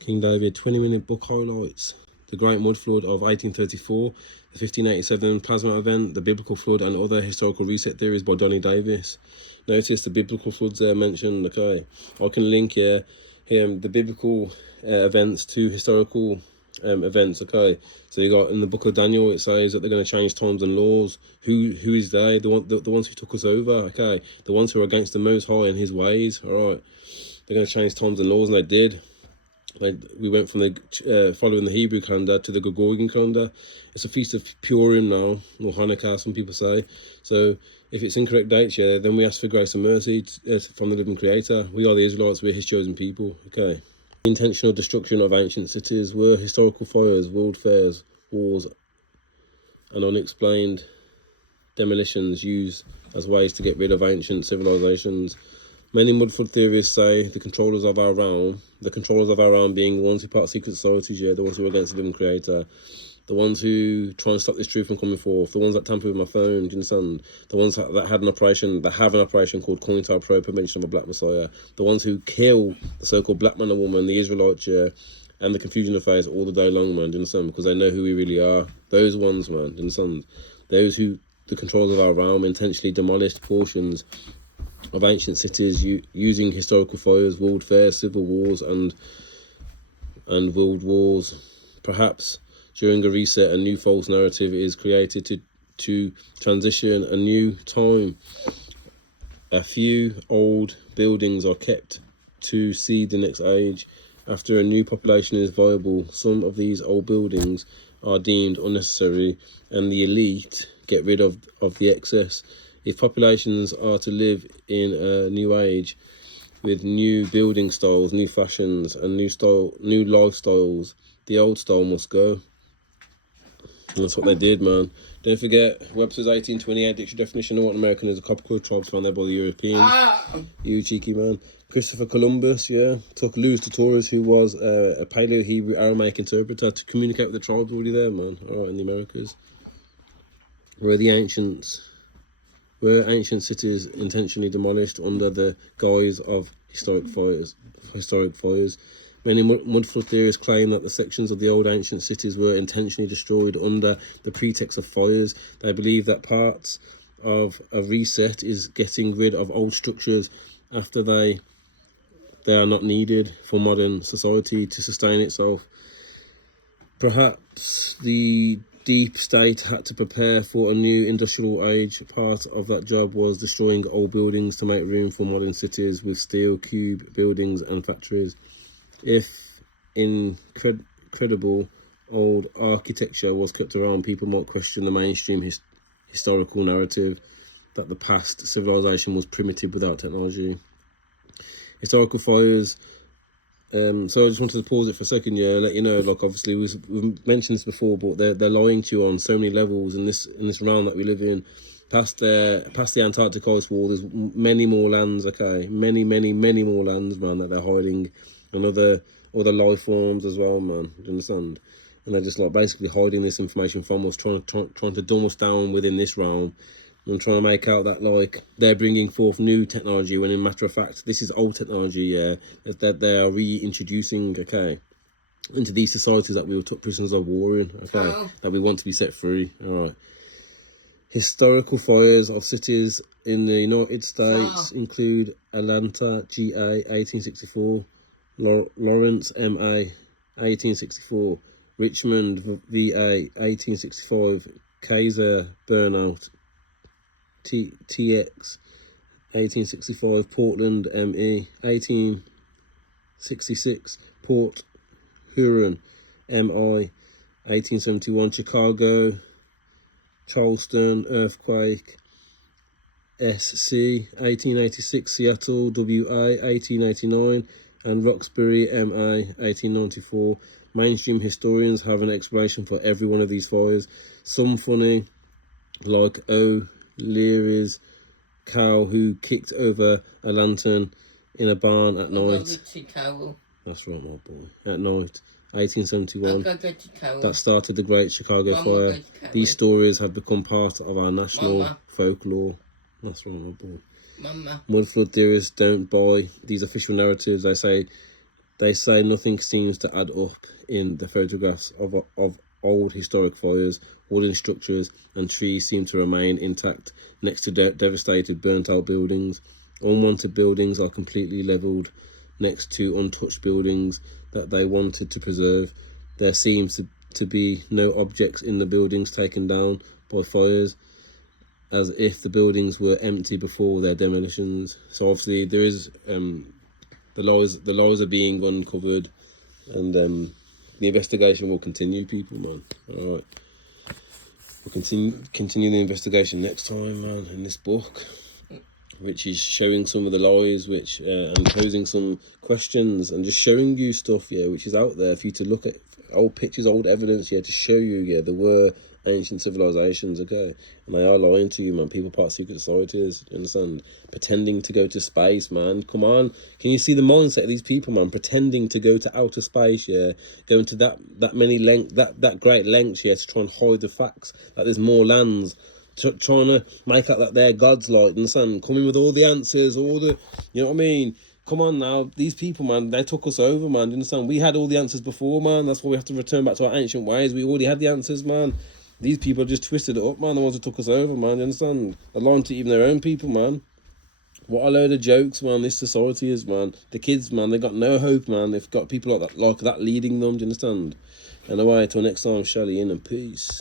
King David 20-minute book highlights. The Great Mud Flood of 1834, the 1587 Plasma Event, the Biblical Flood, and Other Historical Reset Theories by Donny Davis. Notice the biblical floods there mentioned. Okay, I can link here the biblical events to historical events. Okay, so you got in the book of Daniel, it says that they're going to change times and laws. Who is they? The ones who took us over. Okay, the ones who are against the Most High and His ways. All right, they're going to change times and laws, and they did. We went from the following the Hebrew calendar to the Gregorian calendar. It's a feast of Purim now, or Hanukkah, some people say. So if it's incorrect dates, yeah, then we ask for grace and mercy from the living Creator. We are the Israelites, we're His chosen people. Okay. Intentional destruction of ancient cities were historical fires, world fairs, wars, and unexplained demolitions used as ways to get rid of ancient civilizations. Many mudflood theorists say the controllers of our realm being the ones who part of secret societies, yeah, the ones who are against the living Creator, the ones who try and stop this truth from coming forth, the ones that tamper with my phone, do you understand? The ones that have an operation called COINTELPRO, Prevention of a Black Messiah, the ones who kill the so-called black man and woman, the Israelites, yeah, and the confusion of face all the day long, man, do you understand? Because they know who we really are. Those ones, man, do you understand? Those who, the controllers of our realm, intentionally demolished portions of ancient cities using historical fires, world fairs, civil wars, and world wars. Perhaps during a reset, a new false narrative is created to transition a new time. A few old buildings are kept to see the next age. After a new population is viable, some of these old buildings are deemed unnecessary, and the elite get rid of the excess. If populations are to live in a new age with new building styles, new fashions, and new lifestyles, the old style must go. And that's what they did, man. Don't forget Webster's 1828 dictionary definition of what an American is: a copper-colored tribes found there by the Europeans. You cheeky man. Christopher Columbus, yeah, took Louis de Torres, who was a Paleo-Hebrew Aramaic interpreter, to communicate with the tribes already there, man. All right, in the Americas. Were ancient cities intentionally demolished under the guise of historic fires. Many mudflood theorists claim that the sections of the old ancient cities were intentionally destroyed under the pretext of fires. They believe that parts of a reset is getting rid of old structures after they are not needed for modern society to sustain itself. Perhaps the deep state had to prepare for a new industrial age. Part of that job was destroying old buildings to make room for modern cities with steel cube buildings and factories. If incredible old architecture was kept around, people might question the mainstream historical narrative that the past civilization was primitive without technology. Historical fires. So I just wanted to pause it for a second, yeah, and let you know, like, obviously we've mentioned this before, but they're lying to you on so many levels in this realm that we live in. Past the Antarctic ice wall, there's many more lands, okay, many more lands, man, that they're hiding, and other life forms as well, man. Do you understand? And they're just like basically hiding this information from us, trying to dumb us down within this realm. I'm trying to make out that like they're bringing forth new technology, when in matter of fact this is old technology, yeah, that they are reintroducing, okay, into these societies that we were took prisoners of war in, okay, that we want to be set free. All right. Historical fires of cities in the United States include Atlanta, GA, 1864, Lawrence, MA, 1864, Richmond, VA, 1865, Kaiser, Burnout, TX, 1865, Portland, ME, 1866, Port Huron, MI, 1871, Chicago, Charleston, earthquake, SC, 1886, Seattle, WA, 1889, and Roxbury, MA, 1894. Mainstream historians have an explanation for every one of these fires. Some funny, like O'Leary's cow who kicked over a lantern in a barn at night. That's right, my boy. At night, 1871. That started the Great Chicago Fire. These stories have become part of our national folklore. That's right, my boy. Mudflood theorists don't buy these official narratives. They say They say nothing seems to add up in the photographs of old historic fires. Wooden structures and trees seem to remain intact next to devastated, burnt-out buildings. Unwanted buildings are completely levelled next to untouched buildings that they wanted to preserve. There seems to be no objects in the buildings taken down by fires, as if the buildings were empty before their demolitions. So obviously there is the lies are being uncovered, and the investigation will continue, people, man. All right, we'll continue the investigation next time, man, in this book, which is showing some of the lies, which and posing some questions, and just showing you stuff, yeah, which is out there for you to look at, old pictures, old evidence, yeah, to show you, yeah, there were ancient civilizations, okay, and they are lying to you, man. People part of secret societies, you understand, pretending to go to space, man. Come on, can you see the mindset of these people, man? Pretending to go to outer space, yeah, going to that many length, that great lengths, yeah, to try and hide the facts that there's more lands, trying to make out that they're gods, like, understand, coming with all the answers, all the, you know what I mean? Come on now, these people, man, they took us over, man. Do you understand? We had all the answers before, man. That's why we have to return back to our ancient ways. We already had the answers, man. These people just twisted it up, man. The ones who took us over, man. Do you understand? They're lying to even their own people, man. What a load of jokes, man, this society is, man. The kids, man, they got no hope, man. They've got people like that leading them, do you understand? Anyway, till next time, Shelly, in and peace.